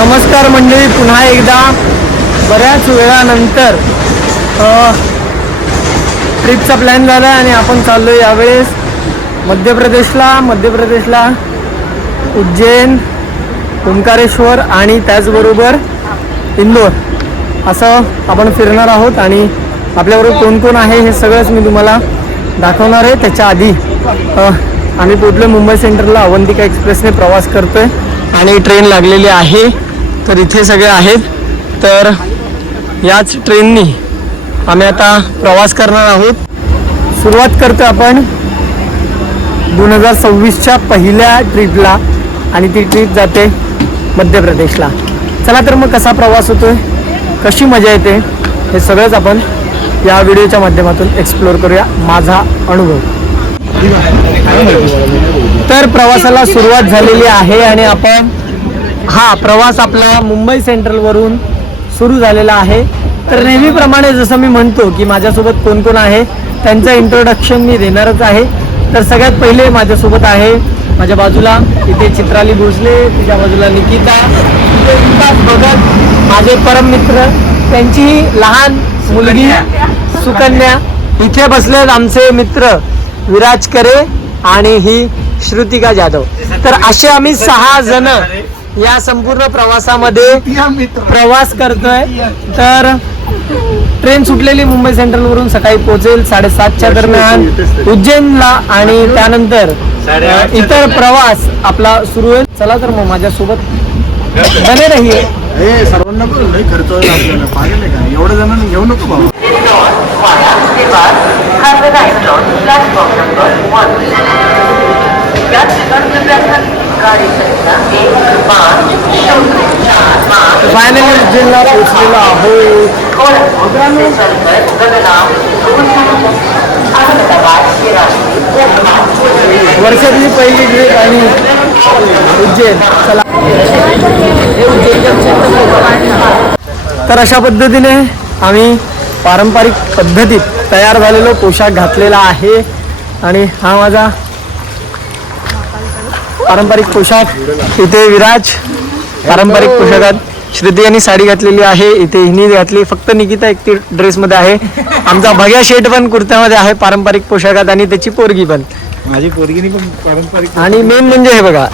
नमस्कार मंडळी, पुन्हा एकदा बऱ्याच वेळानंतर ट्रिपचा प्लॅन झाला आणि आपण चाललो यावेळेस मध्य प्रदेशला उज्जैन, ओंकारेश्वर आणि त्याचबरोबर इंदोर असं आपण फिरणार आहोत. आणि आपल्याबरोबर कोण कोण आहे हे सगळंच मी तुम्हाला दाखवणार आहे. त्याच्या आधी आम्ही पोचलो मुंबई सेंट्रलला. अवंतिका एक्सप्रेसने प्रवास करतोय आणि ट्रेन लागलेली आहे. तर इथे सगळे आहेत. तर याच ट्रेननी आम्ही आता प्रवास करणार आहोत. सुरुवात करतो आपण 2026च्या पहिल्या ट्रिपला आणि ती ट्रिप जाते मध्य प्रदेशला. चला तर मग कसा प्रवास होतोय, कशी मजा येते, हे सगळंच आपण या व्हिडिओच्या माध्यमातून एक्सप्लोर करूया. माझा अनुभव. तर प्रवासाला सुरुवात झालेली आहे आणि आपण हा प्रवास आपला मुंबई सेंट्रलवरून सुरू झालेला आहे. तर नेहमीप्रमाणे जसं मी म्हणतो की माझ्यासोबत कोण कोण आहे त्यांचं इंट्रोडक्शन मी देणारच आहे. तर सगळ्यात पहिले माझ्यासोबत आहे, माझ्या बाजूला इथे चित्राली भोसले, तिच्या बाजूला निकिता, तिथे विकास भगत, माझे परम मित्र, त्यांची लहान मुलगी सुकन्या. इथे बसलेत आमचे मित्र विराज करे आणि ही श्रुतिका जाधव. तर असे आम्ही 6 जण या संपूर्ण प्रवासामध्ये प्रवास करतोय. तर ट्रेन सुटलेली मुंबई सेंट्रलवरून सकाळी पोहोचेल 7:30च्या दरम्यान उज्जैनला आणि त्यानंतर इतर प्रवास आपला सुरू होईल. चला तर मग माझ्यासोबत बने रहिए. सर्वांना खर्च आपल्याला पाहिजे का, एवढ्या जणांनी घेऊ नको बाबा. फायनली उज्जैनला पोहोचलेलो आहोत. वर्षातली पहिली ट्रिप आणि उज्जैन. चला. तर अशा पद्धतीने आम्ही पारंपरिक पद्धतीत तयार झालेलो पोशाख घातलेला आहे आणि हा माझा पारंपरिक पोशाख. इथे विराज पारंपरिक पोशाखात, श्रुती यांनी साडी घातलेली आहे, इथे हिनी घातली, फक्त निकिता एकटी ड्रेसमध्ये आहे. आमचा भग्या शेठ पण कुर्त्यामध्ये आहे पारंपरिक पोशाखात आणि त्याची पोरगी पण, माझी पोरगी पण पारंपरिक. आणि मेन म्हणजे हे बघा,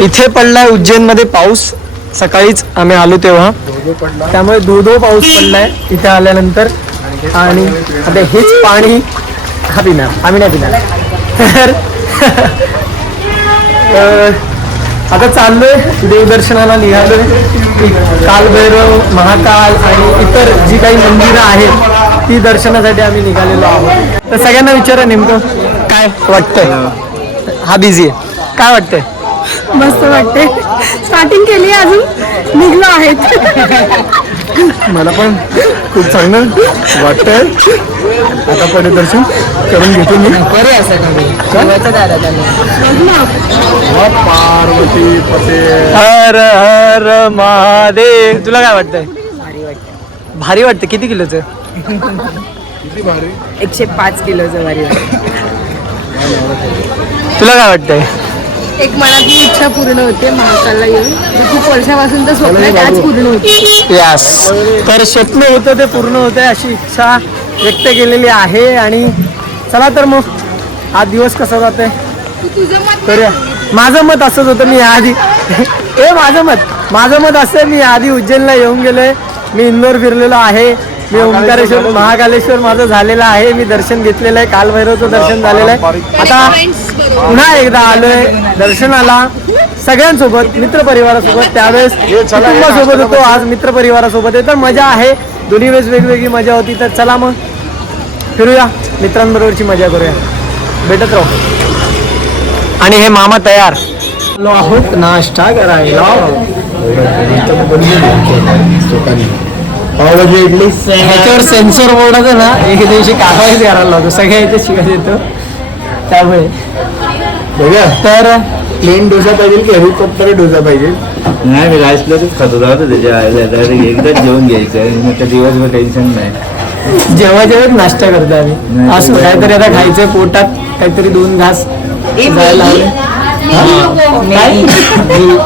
इथे पडलाय उज्जैनमध्ये पाऊस. सकाळीच आम्ही आलो तेव्हा, त्यामुळे धो पाऊस पडलाय इथे आल्यानंतर. आणि आता हेच पाणी हा पिणार, आम्ही नाही पिणार. तर आता चाललोय देवदर्शनाला, निघालोय. कालभैरव, महाकाल आणि इतर जी काही मंदिरं आहेत ती दर्शनासाठी आम्ही निघालेलो आहोत. तर सगळ्यांना विचारा नेमकं काय वाटतंय. हा बिझी आहे, काय वाटतंय? मस्त वाटते. स्टार्टिंग केली, अजून निघलो आहेत. मला पण खूप चांगलं वाटतंय. आता पुढे दर्शन करून घेतो मी. बरे पार्वती पते. हर हर महादेव. तुला काय वाटतंय? भारी वाटतं. किती किलोचं? किती भारी. 105 किलोचं भारी वाटतं. तुला काय वाटतंय? एक मनातली इच्छा पूर्ण होते महाकालला येऊन. खूप वर्षापासून तर स्वप्न त्याच पूर्ण होते. यस. तर स्वप्न होतं ते पूर्ण होतंय अशी इच्छा व्यक्त केलेली आहे. आणि चला तर मग हा दिवस कसा जातोय करूया. माझं मत असंच होतं. मी आधी माझं मत असं, मी आधी उज्जैनला येऊन गेलोय, मी इंदोर फिरलेलो आहे, मी ओंकारेश्वर, महाकालेश्वर माझं झालेलं आहे, मी दर्शन घेतलेलं आहे, कालभैरवचं दर्शन झालेलं आहे. आता पुन्हा एकदा आलोय दर्शनाला सगळ्यांसोबत, मित्रपरिवारासोबत. त्यावेळेस कुटुंबासोबत होतो, आज मित्रपरिवारासोबत आहे. तर मजा आहे, दोन्ही वेळेस वेगवेगळी मजा होती. तर चला मग फिरूया, मित्रांबरोबरची मजा करूया, भेटत राहू. आणि हे मामा तयार आहोत नाश्ता करायला. इडली ह्याच्यावर सेन्सर बोर्ड होतं ना, एक दिवशी काढायचं करायला लावतो, सगळ्या इथे शिकायला येतो. त्यामुळे बघा, तर प्लेन डोसा पाहिजे की हेलिकॉप्टर डोसा पाहिजे? नाही, मी राईस प्लेटच खात होता त्याच्या एकदाच जेवण घ्यायचं, मग दिवसभर टेन्शन नाही. जेव्हा नाश्ता करतो आम्ही. असं काहीतरी आता खायचंय, पोटात काहीतरी 2 घास जायला हवे. काय?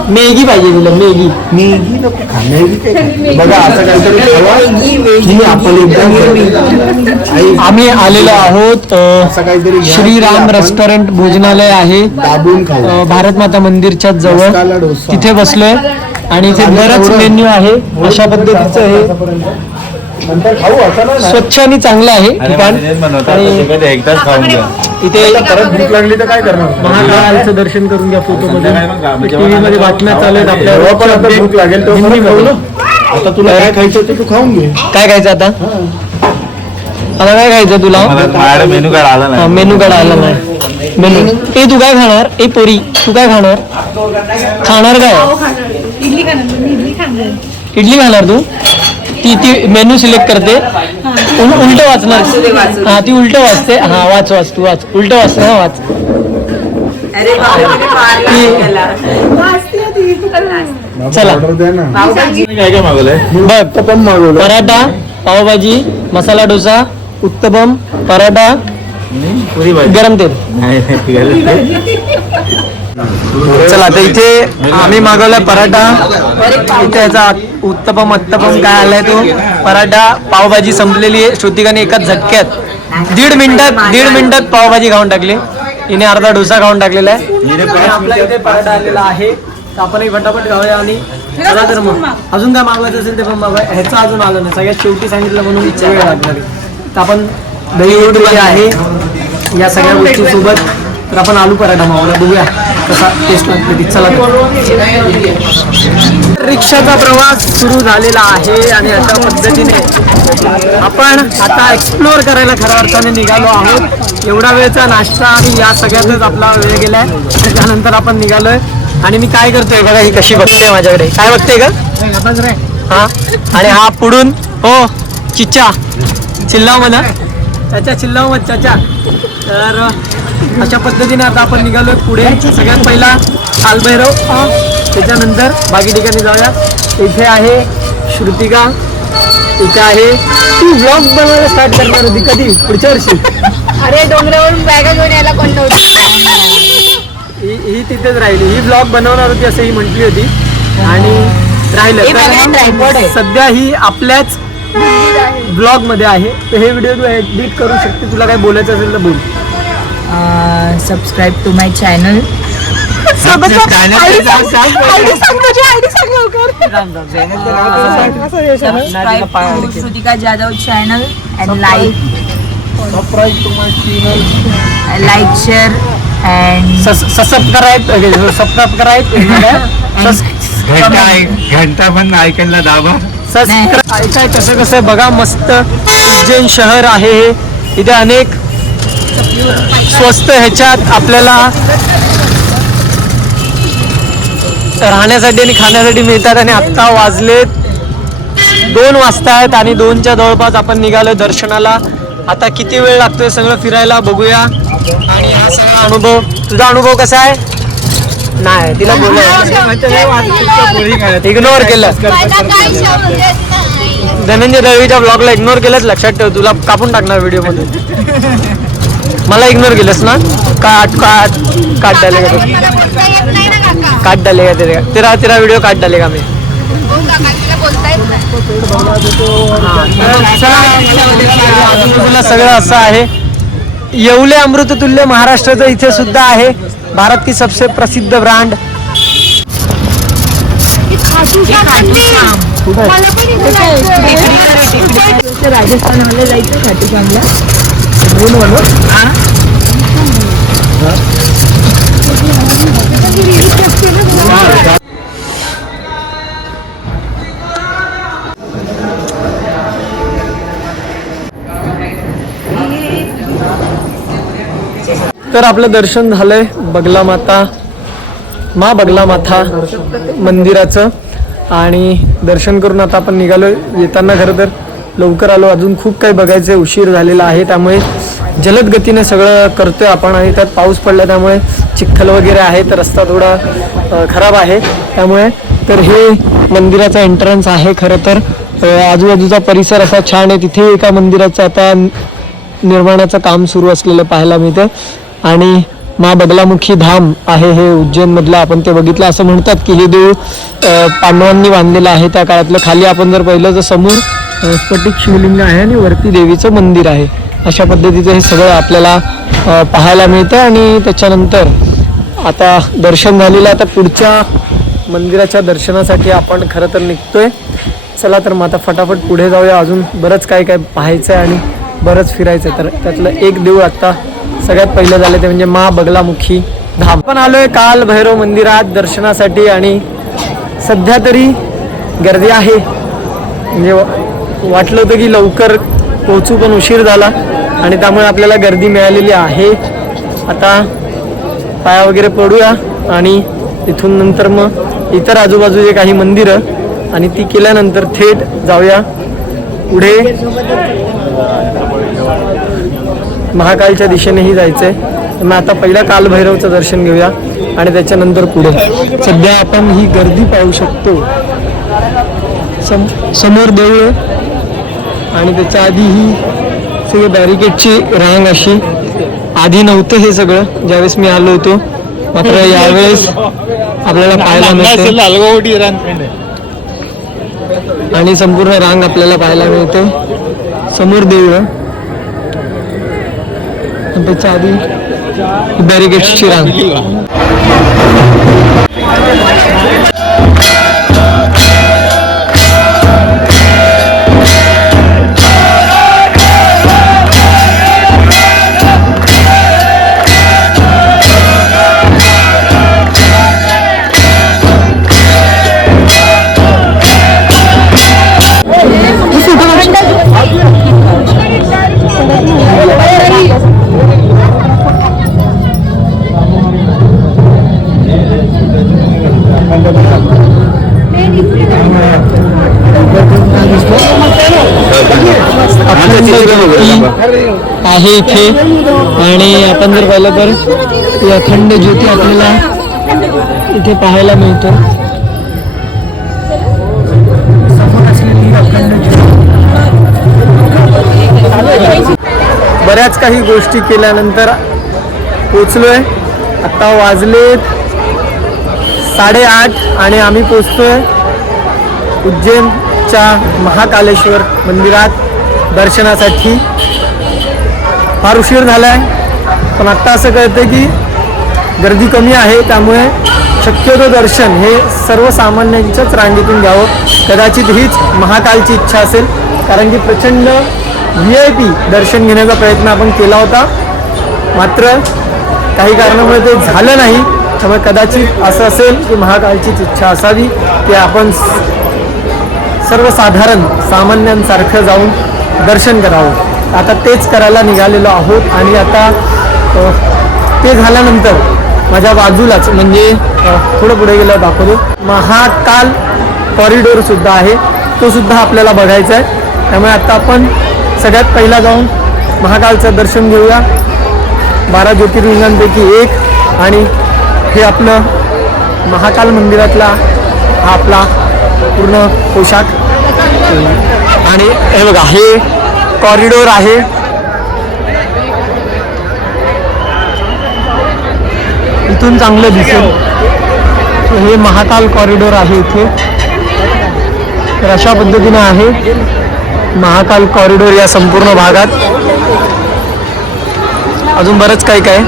मॅगी पाहिजे तुला मॅगी. मॅगी नको खा, मॅगी काय खा. बघा असं काहीतरी खावा की आपण एकदम आम्ही आलेलो आहोत असं काहीतरी घ्या. श्रीराम रेस्टॉरंट भोजनालय आहे दाबून खाऊ. भारत माता मंदिरच्या जवळ. मसाला डोसा. तिथे बसलोय आणि इथे बरंच मेन्यू आहे. अशा पद्धतीचं हे नंतर खाऊ असं नाही ना. स्वच्छ आणि चांगलं आहे ठिकाण. आणि एकदाच खाऊन घ्या. इथे परत भूक लागली तर काय करणार. महाकाळाचं दर्शन करून घ्या फोटोमध्ये. टीव्ही मध्ये बातम्या चालू आहेत जेव्हा पण आता आपल्या. भूक लागेल तेव्हा परत खाऊ ना. आता तुला काय खायचं ते तू खाऊन घे. काय खायचं आता? आता काय खायचं तुला? माझ्याकडे मेनू कार्ड आला नाही. मेनू कार्ड आला नाही. मेनू ए तू काय खाणार? ए पोरी तू काय खाणार? खाणार काय? इडली खाणार तू? ती मेनू सिलेक्ट करते. उलट वाचणार. हा ती उलट वाचते. हा वाच तू वाच. उलट वाचते. हा वाच. चला ऑर्डर द्या ना. काय काय मागवलंय? बघ पण मागवलं. पराठा, पावभाजी, मसाला डोसा, उत्तपम, पराठा, पुरी भाजी. गरम तेल. नाही चला तर इथे आम्ही मागवला पराठा. इथे याचा उत्तपम काय आलाय तो पराठा. पावभाजी संपलेली आहे. श्रुतिकाने एकाच झटक्यात 1.5 मिनिटात पावभाजी खाऊन टाकली. हिने अर्धा डोसा खाऊन टाकलेला आहे. आपल्या इथे पराठा आलेला आहे तर आपणही फटाफट खाऊया. आणि चला तर मग अजून काय मागवायचं असेल ते पण मागवा. ह्याचं अजून आलं नाही. सगळ्यात शेवटी सांगितलं म्हणून इच्छा वेळ लागणार आहे. तर आपण दही उडली आहे या सगळ्या गोष्टी सोबत. तर आपण आलू पराठा मागवला. बघूया कसा टेस्ट लागते. चला रिक्षाचा प्रवास सुरू झालेला आहे आणि अशा पद्धतीने आपण आता एक्सप्लोअर करायला खऱ्या अर्थाने निघालो आहोत. एवढा वेळचा नाश्ता आणि या सगळ्यातच आपला वेळ गेलाय. त्यानंतर आपण निघालोय आणि मी काय करतोय बघा. ही कशी बघते माझ्याकडे. काय बघते का? हा आणि हा पुढून हो चिच्चा चिल्लाव म्हणा. त्याच्या चिल्लाव मत चाचा. तर अशा पद्धतीने आता आपण निघालोय पुढे. सगळ्यात पहिला कालभैरव, त्याच्यानंतर बाकी ठिकाणी जाऊया. इथे आहे श्रुतिका. इथे आहे तू व्लॉग बनवायला स्टार्ट करणार होती कधी? पुढच्या वर्षी. अरे डोंगरावरून बॅगा घेऊन यायला कोण नव्हतं. ही तिथेच राहिली. ही व्लॉग बनवणार होती असं ही म्हटली होती आणि राहिलं. तर सध्या ही आपल्याच ब्लॉग मध्ये आहे. तर हे व्हिडिओ तू एडिट करू शकते. तुला काय बोलायचं असेल तर बोल. Subscribe to my channel. Shrutika Jadhav channel and like share and subscribe घंटा पण ऐकायला दाबा. काय कसं कसं बघा. मस्त उज्जैन शहर आहे हे. इथे अनेक स्वस्त ह्याच्यात आपल्याला राहण्यासाठी आणि खाण्यासाठी मिळतात. आणि आत्ता वाजलेत 2 वाजता आहेत आणि 2च्या जवळपास आपण निघालोय दर्शनाला. आता किती वेळ लागतोय सगळं फिरायला बघूया. आणि हा सगळा अनुभव. तुझा अनुभव कसा आहे? नाही तिला बोल. इग्नोर केलं. धनंजय दळवीच्या ब्लॉगला इग्नोर केलंच. लक्षात ठेव. तुला कापून टाकणार व्हिडिओ मध्ये. मला इग्नोर केलंस ना. काट डालेगा तेरा व्हिडिओ काट डालेगा मी. तुला सगळं असं आहे. येवले अमृततुल्य महाराष्ट्राचं इथे सुद्धा आहे. भारत की सबसे प्रसिद्ध ब्रांड. राजस्थानमध्ये जायचं खाटू श्यामला. तर आपलं दर्शन झालंय बगला माता मंदिराचं. आणि दर्शन करून आता आपण निघालोय. येताना खरं तर लवकर आलो. अजून खूप काही बघायचं. उशीर झालेला आहे त्यामुळे जलद गतीने सगळं करतोय आपण. आणि त्यात पाऊस पडला त्यामुळे चिखल वगैरे आहे. तर रस्ता थोडा खराब आहे त्यामुळे. तर हे मंदिराचा एंट्रन्स आहे. खरं तर आजूबाजूचा परिसर असा छान आहे. तिथे एका मंदिराचं आता निर्माणाचं काम सुरू असलेलं पाहायला मिळतं. आणि माँ बगलामुखी धाम आहे हे उज्जैनमधलं. आपण ते बघितलं. असं म्हणतात की हे देऊळ पांडवांनी बांधलेलं आहे त्या काळातलं. खाली आपण जर पाहिलं तर समोर स्फटिक शिवलिंग आहे आणि वरती देवीचं मंदिर आहे. अशा पद्धतीचं हे सगळं आपल्याला पाहायला मिळतं. आणि त्याच्यानंतर आता दर्शन झालेलं. आता पुढच्या मंदिराच्या दर्शनासाठी आपण खरं तर निघतोय. चला तर मग आता फटाफट पुढे जाऊया. अजून बरंच काय काय पाहायचं आहे आणि बरंच फिरायचं आहे. तर त्यातलं एक देऊळ आता सगळ्यात पहिलं झालं ते म्हणजे माँ बगलामुखी धाम. आपण आलोय काल भैरव मंदिरात दर्शनासाठी आणि सध्या तरी गर्दी आहे. म्हणजे वाटलं होतं की लवकर पोहोचू पण उशीर झाला आणि त्यामुळे आपल्याला गर्दी मिळालेली आहे. आता पाया वगैरे पडूया आणि तिथून नंतर मग इतर आजूबाजूचे काही मंदिरं आणि ती केल्यानंतर थेट जाऊया पुढे. महाकालच्या दिशेनेही जायचंय. मग आता पहिला कालभैरवचं दर्शन घेऊया आणि त्याच्यानंतर पुढे. सध्या आपण ही गर्दी पाहू शकतो. समोर देऊळ आणि त्याच्या आधी ही सगळी बॅरिकेडची रांग अशी. आधी नव्हतं हे सगळं ज्यावेळेस मी आलो होतो, मात्र यावेळेस आपल्याला पाहायला मिळते आणि संपूर्ण रांग आपल्याला पाहायला मिळते. समोर देऊळ त्याच्या आधी बॅरिकेड्सची रांग. आहे इथे आणि आपण जर पाहिलं तर अखंड ज्योती आपल्याला इथे पाहायला मिळतो. बऱ्याच काही गोष्टी केल्यानंतर पोचलोय. आता वाजलेत 8:30 आणि आम्ही पोचतोय उज्जैनच्या महाकालेश्वर मंदिरात दर्शनासाठी. फार उशीर झालाय पण आत्ता असं कळतं की गर्दी कमी आहे, त्यामुळे शक्यतो दर्शन हे सर्वसामान्यांच्याच रांगेतून घ्यावं. कदाचित हीच महाकालची इच्छा असेल, कारण की प्रचंड VIP दर्शन घेण्याचा प्रयत्न आपण केला होता, मात्र काही कारणामुळे ते झालं नाही. त्यामुळे कदाचित असं असेल की महाकालचीच इच्छा असावी की आपण सर्वसाधारण सामान्यांसारखं जाऊन दर्शन करावं. आता तेच करायला निघालेलो आहोत आणि आता ते झाल्यानंतर माझ्या बाजूलाच म्हणजे थोडं पुढे गेलं दाखवतो महाकाल कॉरिडोर सुद्धा आहे, तो सुद्धा आपल्याला बघायचा आहे. त्यामुळे आता आपण सगळ्यात पहिला जाऊन महाकालचं दर्शन घेऊया. 12 ज्योतिर्लिंगांपैकी एक आणि हे आपलं महाकाल मंदिरातला हा आपला पूर्ण पोशाख. आणि हे बघा हे कॉरिडोर आहे. इथून चांगलं दिसेल. हे महाकाल कॉरिडोर आहे इथे. तर अशा पद्धतीने आहे महाकाल कॉरिडोर या संपूर्ण भागात. अजून बरंच काही काय.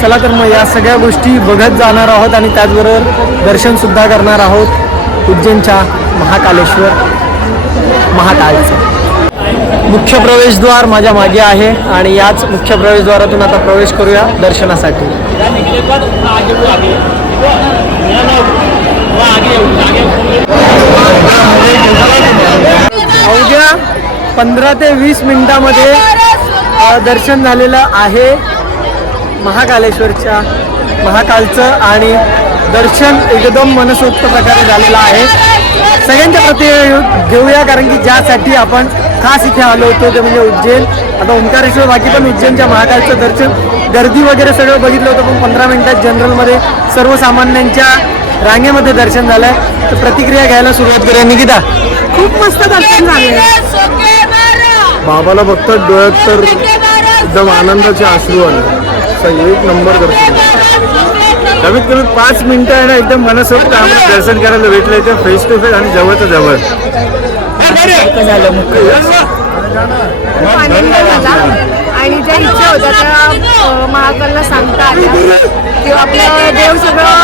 चला तर मग या सगळ्या गोष्टी बघत जाणार आहोत आणि त्याचबरोबर दर्शन सुद्धा करणार आहोत उज्जैनच्या महाकालेश्वर महाकालचं. मुख्य प्रवेशद्वार माझ्या मागे आहे आणि याच मुख्य प्रवेशद्वारातून आता प्रवेश करूया दर्शनासाठी. अवघ्या 15 ते 20 मिनिटामध्ये दर्शन झालेलं आहे महाकालेश्वरच्या महाकालचं आणि दर्शन एकदम मनसोक्त प्रकारे झालेलं आहे. सगळ्यांच्या प्रति घेऊया, कारण की ज्यासाठी आपण खास इथे आलो होतो ते म्हणजे उज्जैन. आता ओंकारेश्वर बाकी पण उज्जैनच्या महाकालचं दर्शन गर्दी वगैरे सगळं बघितलं होतं, पण 15 मिनिटात जनरलमध्ये सर्वसामान्यांच्या रांगेमध्ये दर्शन झालंय. तर प्रतिक्रिया घ्यायला सुरुवात करूया. निकिता, खूप मस्त दर्शन झाले. बाबाला बघतात डोळ्यात तर एकदम आनंदाचे अश्रू आले. मस्त एक नंबर दर्शन. कमीत कमी 5 मिनिटं आहे ना एकदम मनसोक्त आम्हाला दर्शन करायला भेटलं इथे फेस टू फेस आणि जवळचं जवळ. खूप आनंद झाला आणि ज्या इच्छा होत्या त्या महाकालला सांगता आल्या किंवा आपलं देव सगळं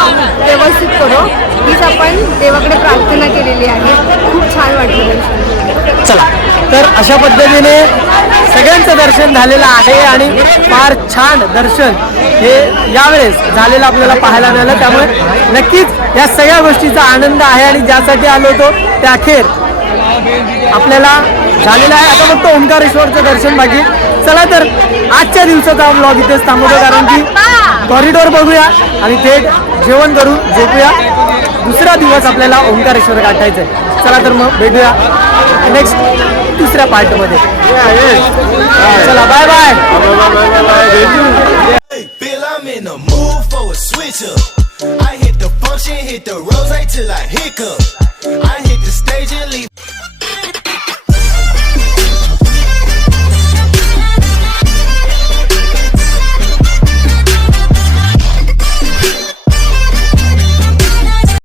व्यवस्थित करो हीच आपण देवाकडे प्रार्थना केलेली आहे. खूप छान वाटलं. चला तर अशा पद्धतीने सगळ्यांचं दर्शन झालेलं आहे आणि फार छान दर्शन हे यावेळेस झालेलं आपल्याला पाहायला मिळालं. त्यामुळे नक्कीच या सगळ्या गोष्टीचा आनंद आहे आणि ज्यासाठी आलो होतो ते अखेर आपल्याला झालेलं आहे. आता फक्त ओंकारेश्वरचं दर्शन बाकी. चला तर आजच्या दिवसाचा ब्लॉग इथेच थांबवतो कारण की कॉरिडॉर बघूया आणि थेट जेवण करू झोपूया. दुसरा दिवस आपल्याला ओंकारेश्वर गाठायचं आहे. चला तर मग भेटूया नेक्स्ट दुसऱ्या पार्टमध्ये. चला bye bye. Feel I'm in the mood for a switch up. I hit the function, hit the rose till I hiccup.